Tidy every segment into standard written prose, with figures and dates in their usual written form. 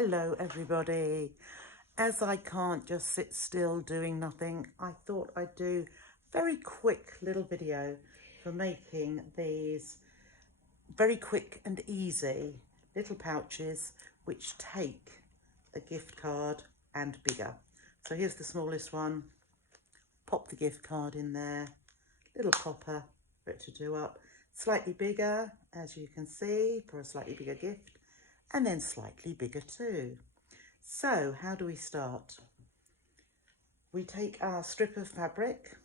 Hello everybody. As I can't just sit still doing nothing, I thought I'd do a very quick little video for making these very quick and easy little pouches which take a gift card and bigger. So here's the smallest one. Pop the gift card in there, little popper for it to do up. Slightly bigger, as you can see, for a slightly bigger gift, and then slightly bigger too. So how do we start? We take our strip of fabric,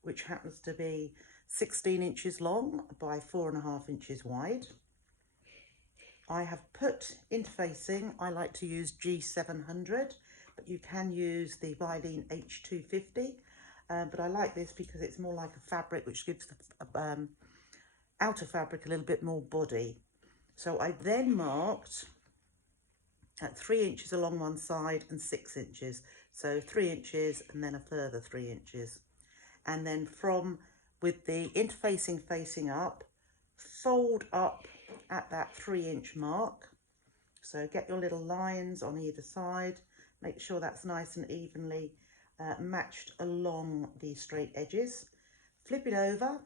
which happens to be 16 inches long by 4.5 inches wide. I have put interfacing, I like to use G700, but you can use the Vilene H250. But I like this because it's more like a fabric which gives the outer fabric a little bit more body. So I then marked at 3 inches along one side and 6 inches. So 3 inches and then a further 3 inches. And then with the interfacing facing up, fold up at that 3-inch mark. So get your little lines on either side. Make sure that's nice and evenly matched along the straight edges. Flip it over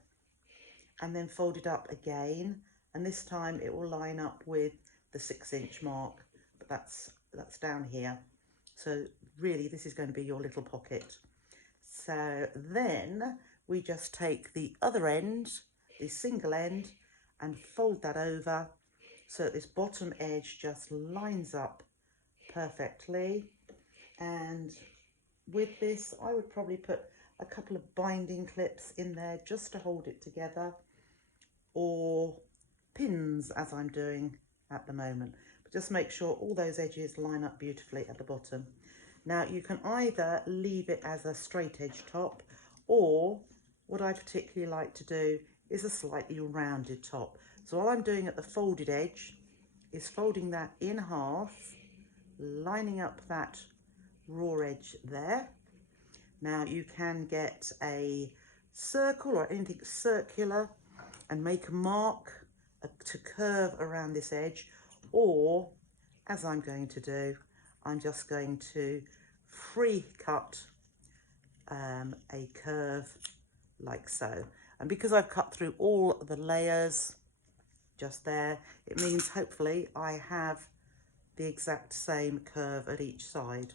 and then fold it up again. And this time it will line up with the 6-inch mark. But that's down here. So really this is going to be your little pocket. So then we just take the other end, the single end, and fold that over so that this bottom edge just lines up perfectly. And with this, I would probably put a couple of binding clips in there just to hold it together, or pins as I'm doing at the moment. But just make sure all those edges line up beautifully at the bottom. Now you can either leave it as a straight edge top, or what I particularly like to do is a slightly rounded top. So all I'm doing at the folded edge is folding that in half, lining up that raw edge there. Now you can get a circle or anything circular and make a mark to curve around this edge, or as I'm going to do, I'm just going to free cut a curve like so. And because I've cut through all the layers just there, it means hopefully I have the exact same curve at each side.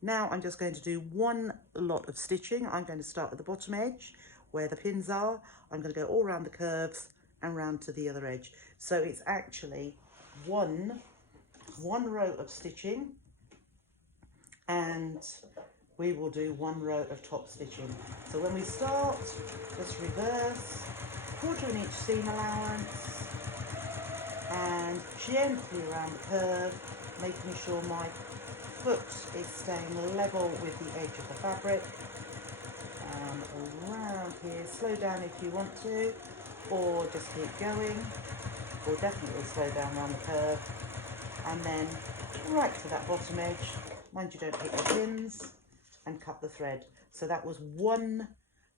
Now I'm just going to do one lot of stitching. I'm going to start at the bottom edge where the pins are. I'm going to go all around the curves and round to the other edge. So it's actually one row of stitching, and we will do one row of top stitching. So when we start, just reverse, 1/4 inch seam allowance, and gently around the curve, making sure my foot is staying level with the edge of the fabric. Around here, slow down if you want to, or just keep going, or definitely slow down around the curve, and then right to that bottom edge. Mind you don't hit your pins, and cut the thread. So that was one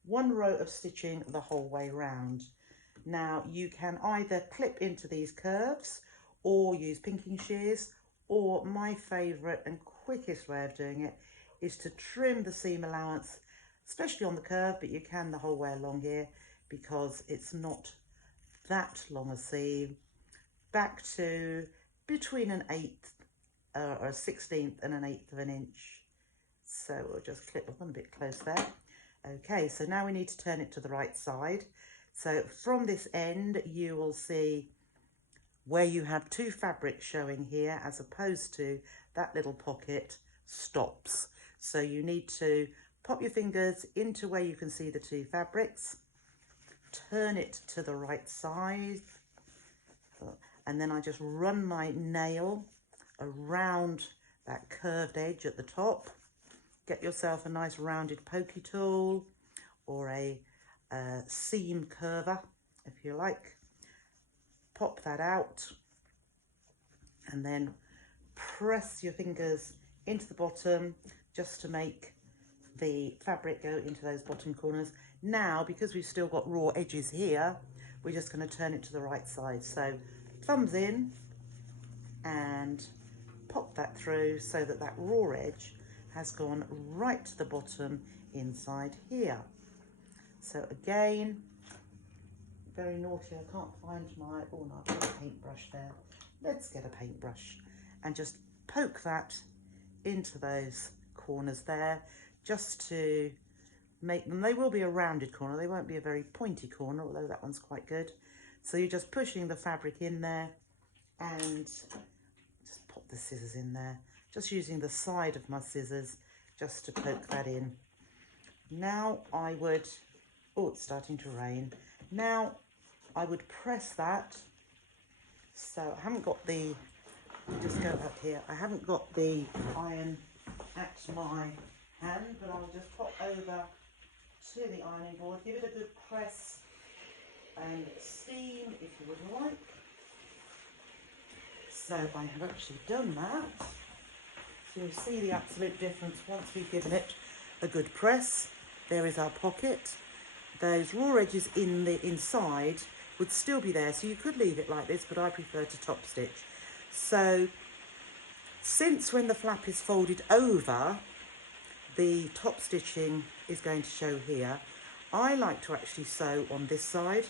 row of stitching the whole way round. Now you can either clip into these curves or use pinking shears, or my favourite and quickest way of doing it is to trim the seam allowance, especially on the curve, but you can the whole way along here because it's not that long a seam, back to between an 1/8 or a 1/16 and an 1/8 of an inch. So we'll just clip up on a bit close there. Okay, so now we need to turn it to the right side. So from this end, you will see where you have two fabrics showing here, as opposed to that little pocket stops. So you need to pop your fingers into where you can see the two fabrics, turn it to the right side, and then I just run my nail around that curved edge at the top. Get yourself a nice rounded pokey tool or a seam curver, if you like. Pop that out and then press your fingers into the bottom just to make the fabric go into those bottom corners. Now, because we've still got raw edges here, we're just going to turn it to the right side. So thumbs in and pop that through so that that raw edge has gone right to the bottom inside here. So again, very naughty, I can't find my, oh no, I've got a paintbrush there. Let's get a paintbrush and just poke that into those corners there, just to make them, they will be a rounded corner, they won't be a very pointy corner, although that one's quite good. So you're just pushing the fabric in there and just pop the scissors in there, just using the side of my scissors just to poke that in. Now I would, oh, it's starting to rain. Now I would press that. So I haven't got the, just go up here, I haven't got the iron at my hand, but I'll just pop over to the ironing board, give it a good press and steam if you would like. So I have actually done that. So you see the absolute difference once we've given it a good press. There is our pocket. Those raw edges in the inside would still be there, so you could leave it like this, but I prefer to top stitch. So since when the flap is folded over, the top stitching is going to show here, I like to actually sew on this side.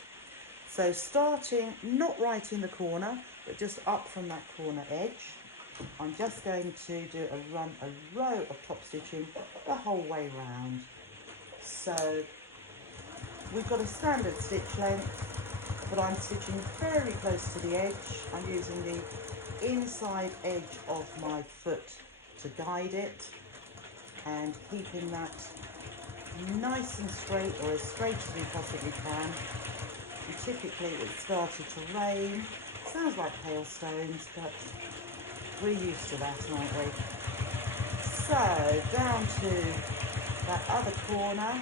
So starting not right in the corner, but just up from that corner edge, I'm just going to do a row of top stitching the whole way round. So we've got a standard stitch length, but I'm stitching very close to the edge. I'm using the inside edge of my foot to guide it and keeping that nice and straight, or as straight as we possibly can. And typically it's started to rain. Sounds like hailstones, but we're used to that, aren't we? So down to that other corner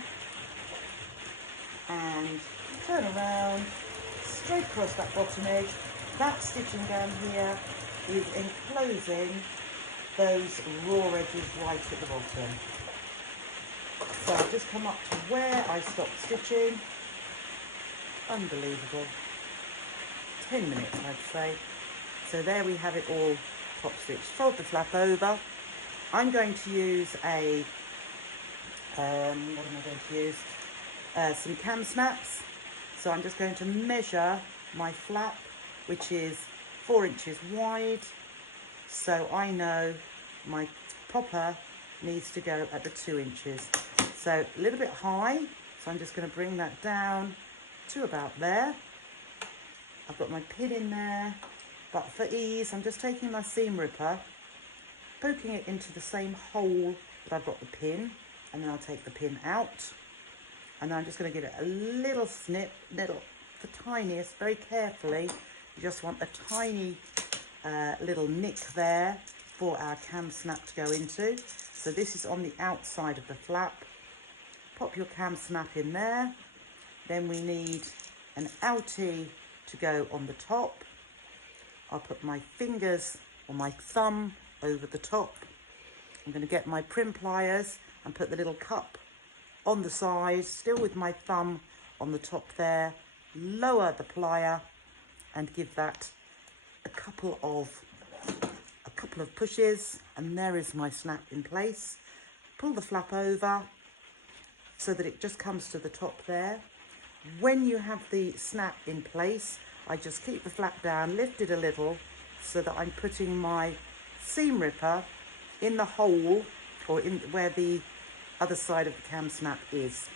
and turn around, straight across that bottom edge. That stitching down here is enclosing those raw edges right at the bottom. So I've just come up to where I stopped stitching. Unbelievable. 10 minutes, I'd say. So there we have it all top stitched. Fold the flap over. I'm going to use a, what am I going to use? Some cam snaps. So I'm just going to measure my flap, which is 4 inches wide. So I know my popper needs to go at the 2 inches. So a little bit high. So I'm just going to bring that down to about there. I've got my pin in there, but for ease, I'm just taking my seam ripper, poking it into the same hole that I've got the pin, and then I'll take the pin out. And then I'm just going to give it a little snip, the tiniest, very carefully. You just want a tiny little nick there for our cam snap to go into. So this is on the outside of the flap. Pop your cam snap in there. Then we need an outie to go on the top. I'll put my fingers or my thumb over the top. I'm going to get my prim pliers and put the little cup on the side, still with my thumb on the top there. Lower the plier and give that a couple of pushes, and there is my snap in place. Pull the flap over so that it just comes to the top there. When you have the snap in place, I just keep the flap down, lift it a little so that I'm putting my seam ripper in the hole, or in where the other side of the cam snap is.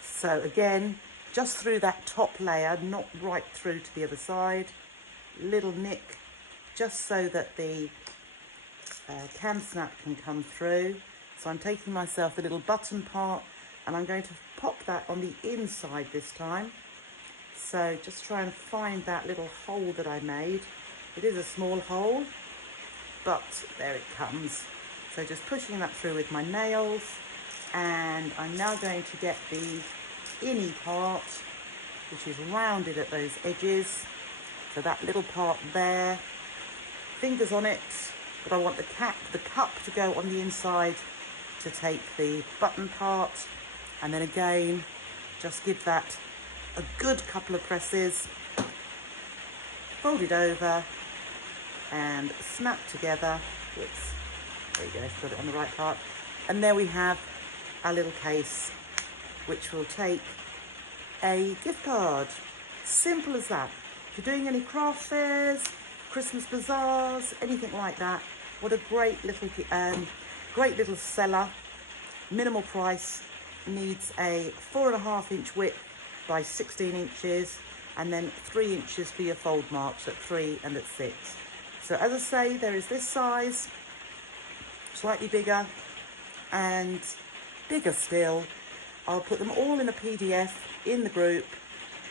So again, just through that top layer, not right through to the other side. Little nick, just so that the cam snap can come through. So I'm taking myself a little button part and I'm going to pop that on the inside this time. So just try and find that little hole that I made. It is a small hole, but there it comes. So just pushing that through with my nails, and I'm now going to get the innie part, which is rounded at those edges. So that little part there, fingers on it, but I want the cup to go on the inside to take the button part. And then again, just give that a good couple of presses, fold it over, and snap together. Whoops, there you go, got it on the right part. And there we have our little case, which will take a gift card. Simple as that. If you're doing any craft fairs, Christmas bazaars, anything like that, what a great little seller. Minimal price. Needs a 4.5-inch width by 16 inches, and then 3 inches for your fold marks at 3 and at 6. So as I say, there is this size, slightly bigger, and bigger still. I'll put them all in a PDF in the group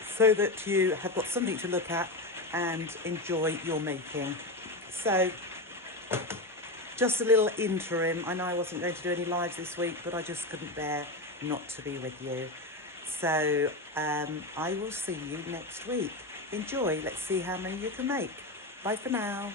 so that you have got something to look at and enjoy your making. So just a little interim. I know I wasn't going to do any lives this week, but I just couldn't bear not to be with you. So I will see you next week. Enjoy. Let's see how many you can make. Bye for now.